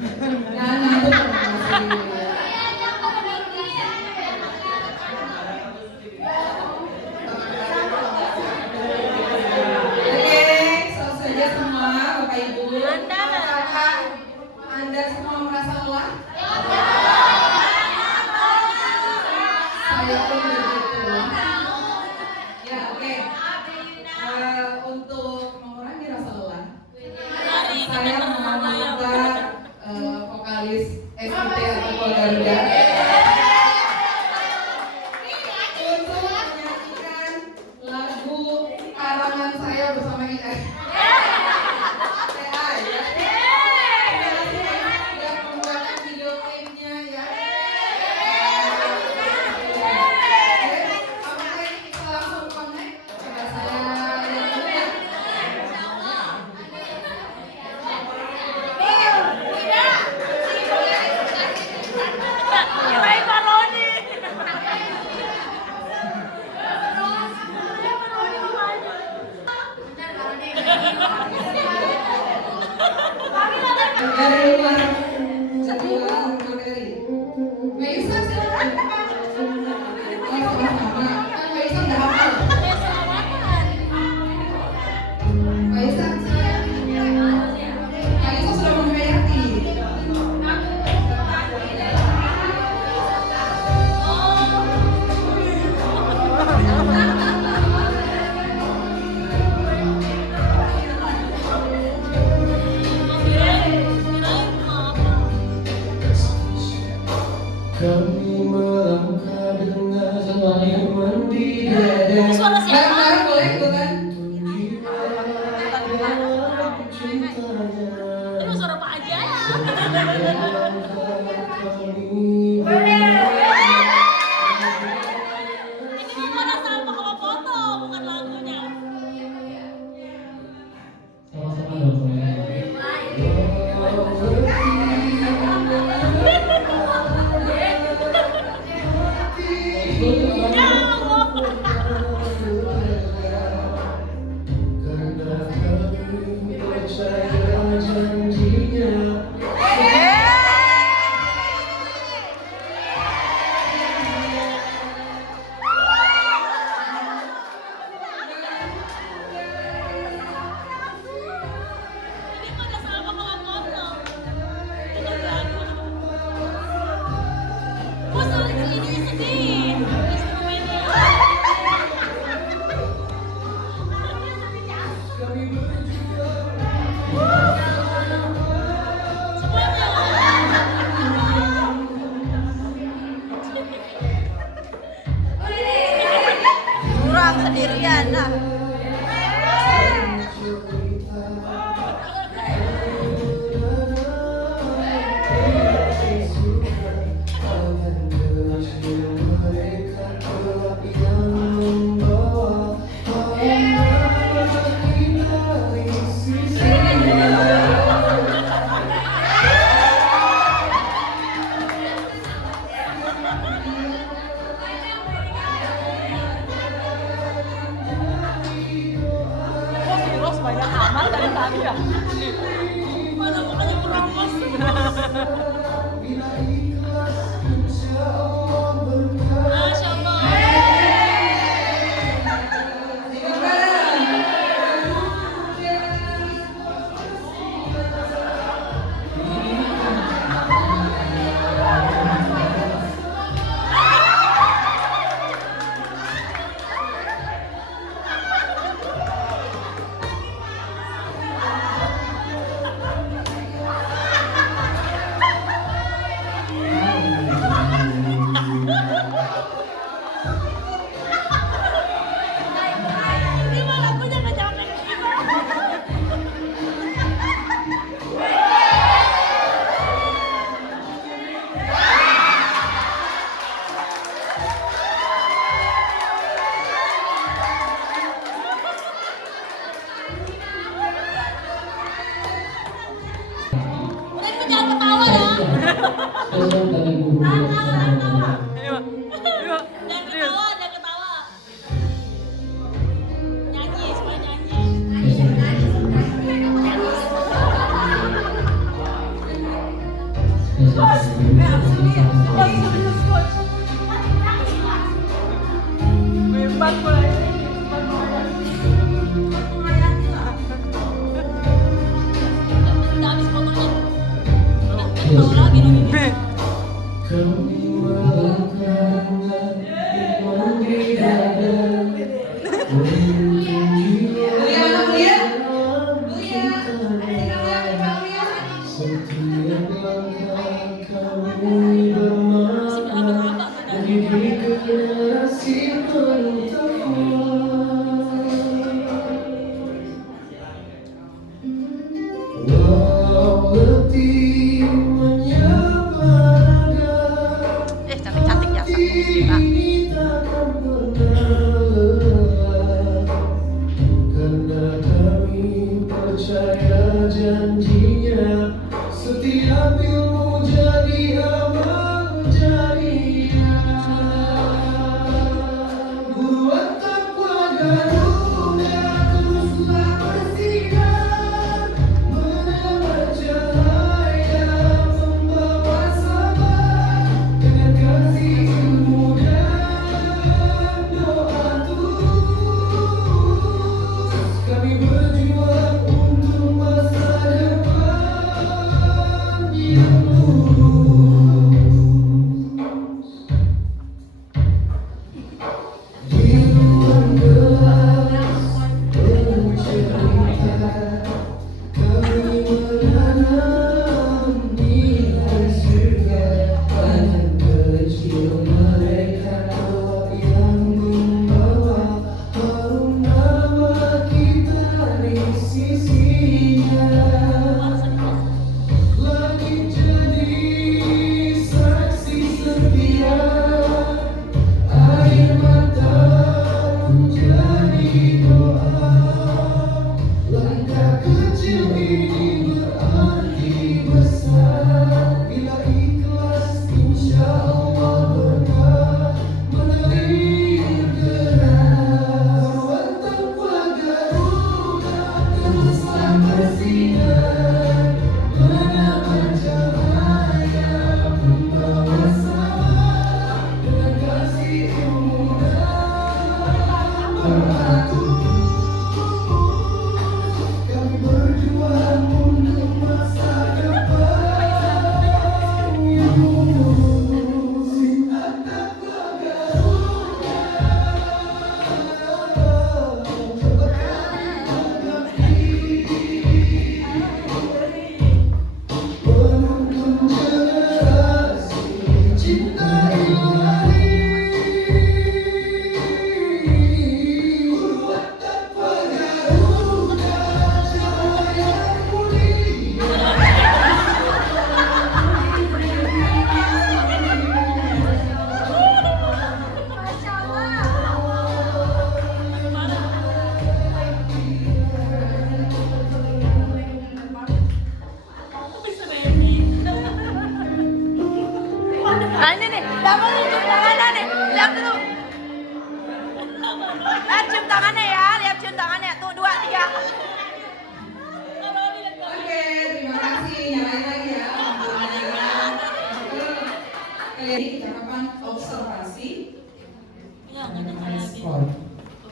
Jangan ngantuk masih. Oke, selesai saja semua Bapak Ibu. Apakah Anda semua merasa lelah? Saya pun begitu. Ya, oke. Untuk mengurangi rasa lelah, saya mau meminta vokalis SIT atau Garuda untuk menyanyikan lagu karangan saya bersama IS. TA ya. Sudah membuat video klipnya ya. Apakah ini bisa langsung connect? Coba saya lihat dulu ya. Kirain baloni. Dari luar materi. Mbak Isa silakan. Oh, sama-sama. Kan Mbak Isa udah hafal. Mbak Isa silakan. Mbak Isa sudah menghayati. Kami melangkah dengan iman di dada. Suara siapa? Bareng-bareng boleh ikutan. Aduh, suara Pak aja. Ini mau pada sama sama foto, bukan lagunya. Sama-sama dong karena kami percaya janjinya. Ini pada sama sama foto, bukan lagu. Bos, ini sedih. Instrumennya. Kami berjuang Kurang sendirian lah. Banyak amal dari tadi ya. Mana bukannya merongos. Masya Allah. Ini mah lagunya nggak nyampe ke kita. Udah jangan ketawa ya. spesial dari guru. Jangan ketawa, jangan ketawa. Nyanyi, semua nyanyi. Mulia mana mulia? Mulia. Setiap langkah kami bermakna bagi generasi pertama. Walau letih menyapa raga, Cantik-cantik ya. ini takkan pernah lelah, karena kami percaya janjinya. Setiap ilmu jadi amal jariah. Buat takwa Garuda teruslah bersinar, menebar cahaya membawa sabar dengan kasih ilmu dan doa tulus. Kami berjuang untuk masa depan yang lurus. Di ruang kelas penuh cerita, kami menanam nilai surga. Banyak kecil mereka yang membawa harum nama kita di sisinya. Langit jadi saksi setia, air mata menjadi doa. Langkah kecil ini berarti besar, bila ikhlas insya Allah berkah mengalir gerak. Buat takwa Garuda teruslah bersinar, menebar cahaya membawa sabar dengan kasih ilmu dan doa tulus. Kami berjuang untuk masa depan yang lurus. Takwa Garuda penuntun generasi cinta ilahi. Buat takwa Garuda cahaya mulia. Nah ini nih, jangan cium tangannya nih, lihat dulu. Cium tangannya ya, lihat cium tangannya. Tuh 2, 3. Oke, terima kasih. Nyalain lagi ya. Kali ini kecakapan observasi respon.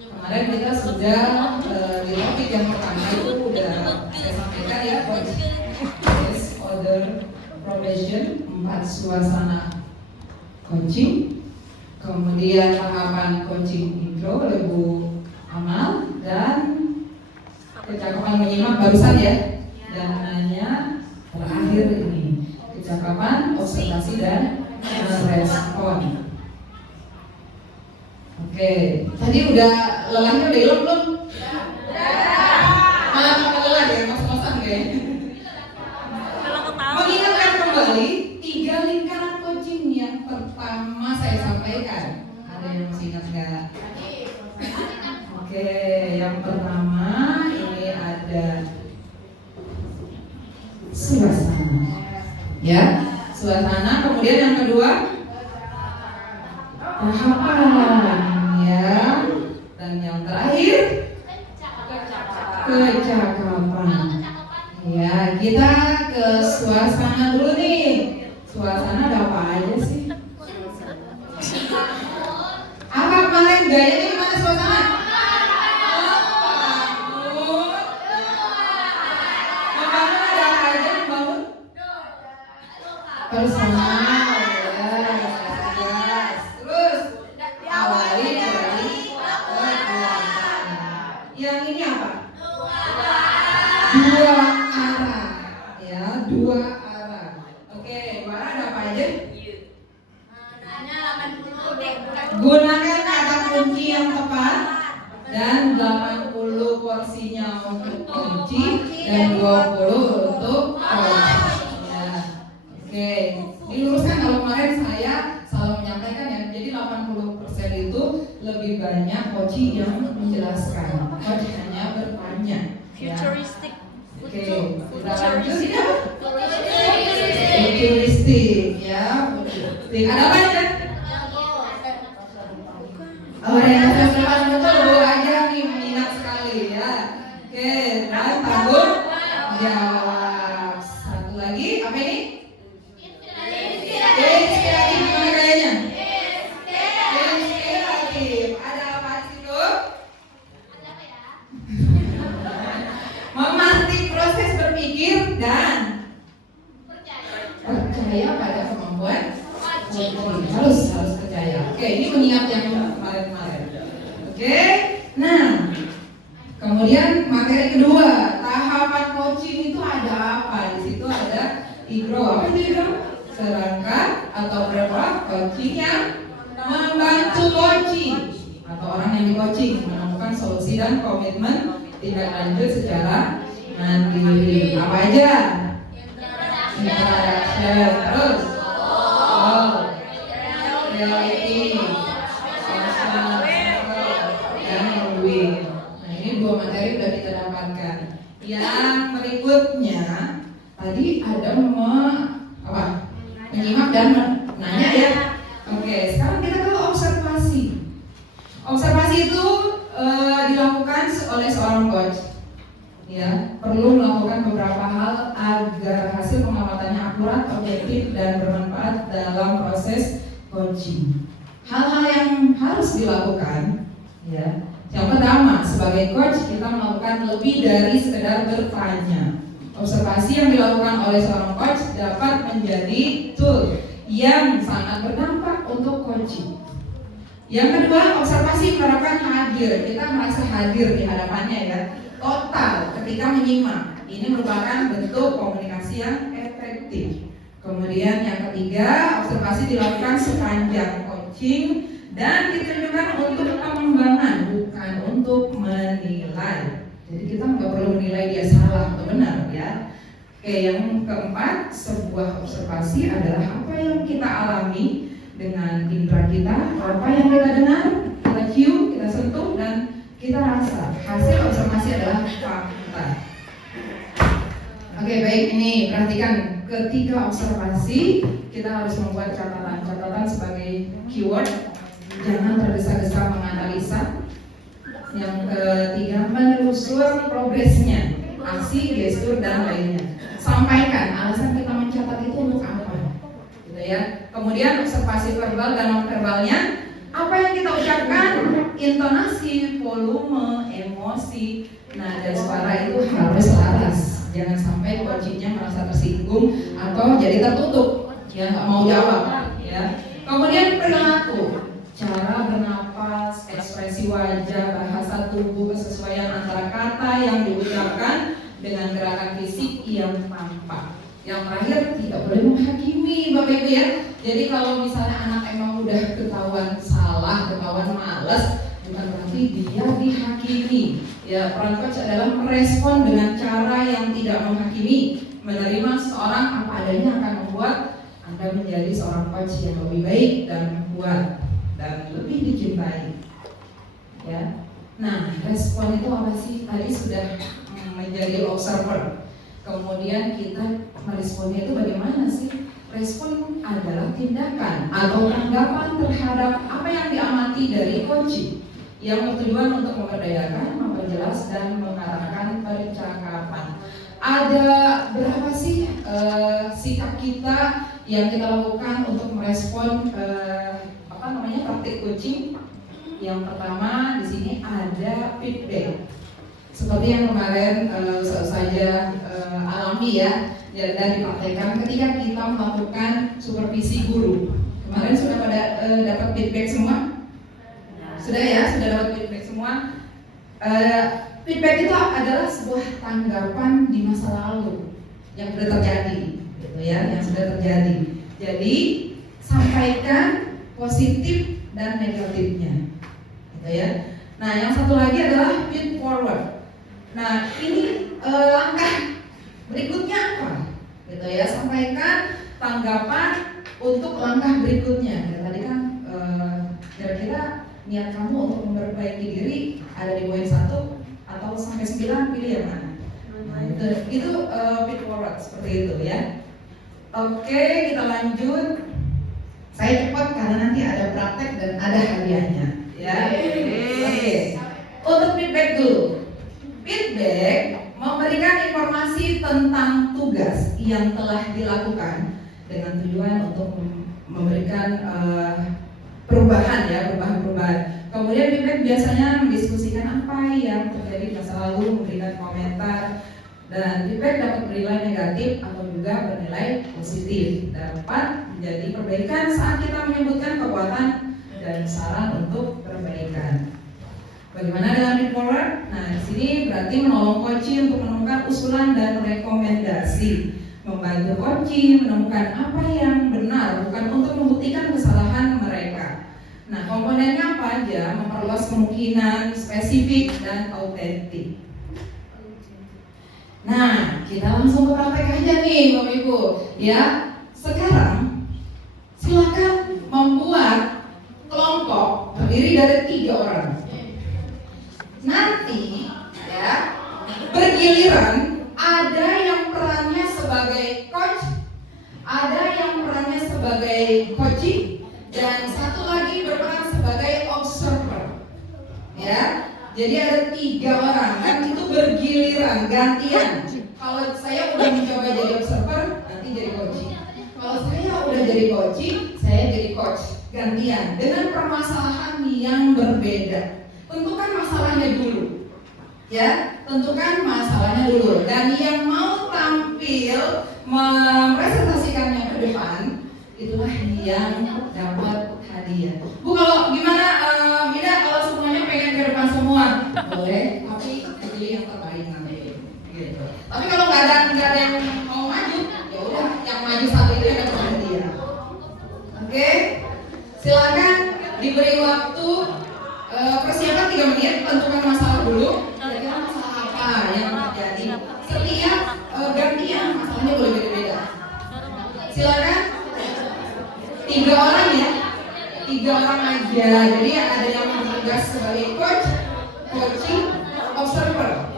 Kemarin kita sudah di topik yang pertama itu udah saya sampaikan ya, coaching order probation, 4 suasana coaching, kemudian tahapan coaching intro oleh Bu Amal, dan kecakapan menyimak barusan ya, dan hanya terakhir ini kecakapan observasi dan respon. Oke, tadi udah lelahnya udah hilang belum? Malah makin lelah ya, ngos-ngosan kayak. Mengingatkan kembali 3 lingkaran coaching yang pertama saya sampaikan. Ada yang masih ingat nggak? Oke, yang pertama ini ada suasana, ya, suasana. Kemudian yang kedua tahapan, ya, dan yang terakhir kecakapan. Ya, kita ke suasana dulu nih. Suasana ada apa aja sih? Apa kemarin gayanya gimana suasana? Membangun ada apa aja membangun? Personal ya, jelas. Terus awali dari kegiatan. Yang ini apa? Dua arah ya, dua arah. Oke, dua arah ada apa aja? Gunakan kata kunci yang tepat dan 80 porsinya untuk kunci dan 20 untuk kunci. Ya. Oke, diluruskan kalau kemarin saya selalu menyampaikan ya. Jadi 80% itu lebih banyak kunci yang menjelaskan. Kunci hanya bertanya. Ya. Futuristic. Oke, kita lanjut ya. Futuristik ya. Futuristik. Ada apa ya? Oh ya, saya betul Bu aja nih minat sekali ya. Oke, dan tanggung jawab. Satu lagi, apa ini? Inspiratif, gimana kayaknya? Inspiratif. Ada apa di situ? Memantik proses berpikir dan percaya pada kemampuan. Harus percaya. Oke, ini mengingat yang kemarin-kemarin. Oke, nah kemudian materi kedua, tahapan coaching itu ada apa? Di situ ada IGRO. Apa itu IGRO? Kerangka atau framework coaching yang membantu coaching atau orang yang di coaching menemukan solusi dan komitmen tindak lanjut secara mandiri. Apa aja? Interaction, terus reality, social, dan win. Nah ini dua materi sudah kita dapatkan. Yang berikutnya tadi ada menyimak dan menanya ya. Oke, sekarang kita ke observasi. Observasi itu dilakukan oleh seorang coach. Ya, perlu melakukan beberapa hal agar hasil pengamatannya akurat, objektif, dan bermanfaat dalam proses coaching. Hal-hal yang harus dilakukan, ya. Yang pertama, sebagai coach kita melakukan lebih dari sekedar bertanya. Observasi yang dilakukan oleh seorang coach dapat menjadi tool yang sangat berdampak untuk coaching. Yang kedua, observasi menerapkan hadir. Kita merasa hadir di hadapannya ya. Total ketika menyimak. Ini merupakan bentuk komunikasi yang efektif. Kemudian yang ketiga, observasi dilakukan sepanjang coaching dan ditujukan untuk pengembangan, bukan untuk menilai. Jadi kita nggak perlu menilai dia salah atau benar ya. Oke, yang keempat, sebuah observasi adalah apa yang kita alami dengan indera kita, apa yang kita dengar, kita cium, kita sentuh, dan kita rasa. Hasil observasi adalah fakta. Oke, baik, ini perhatikan. Ketika observasi, kita harus membuat catatan sebagai keyword. Jangan tergesa-gesa menganalisa. Yang ketiga, menelusur progresnya, aksi, gestur, dan lainnya. Sampaikan alasan kita mencatat itu untuk apa, gitu ya. Kemudian observasi verbal dan non-verbalnya. Apa yang kita ucapkan, intonasi, volume, emosi, nada suara itu harus laras. Jangan sampai coachingnya merasa tersinggung atau jadi tertutup, ya nggak mau jawab, ya. Kemudian perilaku, cara bernapas, ekspresi wajah, bahasa tubuh, kesesuaian antara kata yang diucapkan dengan gerakan fisik yang tampak. Yang terakhir, tidak boleh menghakimi, Bapak Ibu ya. Jadi kalau misalnya anak emang udah ketahuan salah, ketahuan malas, bukan berarti dia dihakimi. Ya, peran coach adalah merespon dengan cara yang tidak menghakimi. Menerima seseorang apa adanya akan membuat Anda menjadi seorang coach yang lebih baik dan kuat dan lebih dicintai. Ya. Nah, respon itu apa sih? Tadi sudah menjadi observer. Kemudian kita meresponnya itu bagaimana sih? Respon adalah tindakan atau tanggapan terhadap apa yang diamati dari coaching yang bertujuan untuk memberdayakan, memperjelas, dan mengarahkan percakapan. ada berapa sih sikap kita yang kita lakukan untuk merespon praktik coaching? Yang pertama di sini ada feedback. Seperti yang kemarin saja alami ya, dan dipraktekkan ketika kita melakukan supervisi guru. Kemarin sudah pada dapat feedback semua? Sudah ya, sudah dapat feedback semua. Feedback itu adalah sebuah tanggapan di masa lalu yang sudah terjadi, gitu ya, yang sudah terjadi. Jadi sampaikan positif dan negatifnya, gitu ya. Nah, yang satu lagi adalah feed forward. Nah, ini langkah berikutnya apa? Gitu ya, sampaikan tanggapan untuk langkah berikutnya. Ya, tadi kan kira-kira niat kamu untuk memperbaiki diri ada di poin 1 atau sampai 9, pilih yang mana? Nah, itu feed forward seperti itu ya. Oke, kita lanjut. Saya cepat karena nanti ada praktek dan ada hadiahnya ya. Oke. Untuk feedback dulu. Feedback memberikan informasi tentang tugas yang telah dilakukan dengan tujuan untuk memberikan perubahan. Kemudian feedback biasanya mendiskusikan apa yang terjadi di masa lalu, memberikan komentar, dan feedback dapat bernilai negatif atau juga bernilai positif. Dapat menjadi perbaikan saat kita menyebutkan kekuatan dan saran untuk perbaikan. Bagaimana dengan feed forward? Nah, di sini berarti menolong coach untuk menemukan usulan dan rekomendasi, membantu coach menemukan apa yang benar, bukan untuk membuktikan kesalahan mereka. Nah, komponennya apa aja? Memperluas kemungkinan, spesifik, dan autentik. Nah, kita langsung ke praktek aja nih, Bapak Ibu. Ya, sekarang silakan membuat kelompok terdiri dari 3 orang. Nanti, ya, bergiliran. Ada yang perannya sebagai coach, ada yang perannya sebagai coaching, dan satu lagi berperan sebagai observer. Ya, jadi ada 3 orang, kan itu bergiliran, gantian. Kalau saya udah mencoba jadi observer, nanti jadi coaching. Kalau saya udah jadi coaching, saya jadi coach, gantian dengan permasalahan yang berbeda. Tentukan masalahnya dulu. Ya, tentukan masalahnya dulu. Dan yang mau tampil mempresentasikannya ke depan, itulah yang dapat hadiah. Bu, kalau gimana, Mida, kalau semuanya pengen ke depan semua, boleh, tapi pilih yang terbaik nanti. Gitu. Tapi kalau nggak ada yang mau maju, ya udah, yang maju satu itu yang dapat hadiah. Oke, silakan diberi waktu persiapan 3 menit, tentukan masalah dulu. Kira-kira masalah apa yang terjadi? Setiap gantian masalahnya boleh beda-beda. Silakan 3 orang ya, 3 orang aja. Jadi ada yang bertugas sebagai coach, coaching, observer.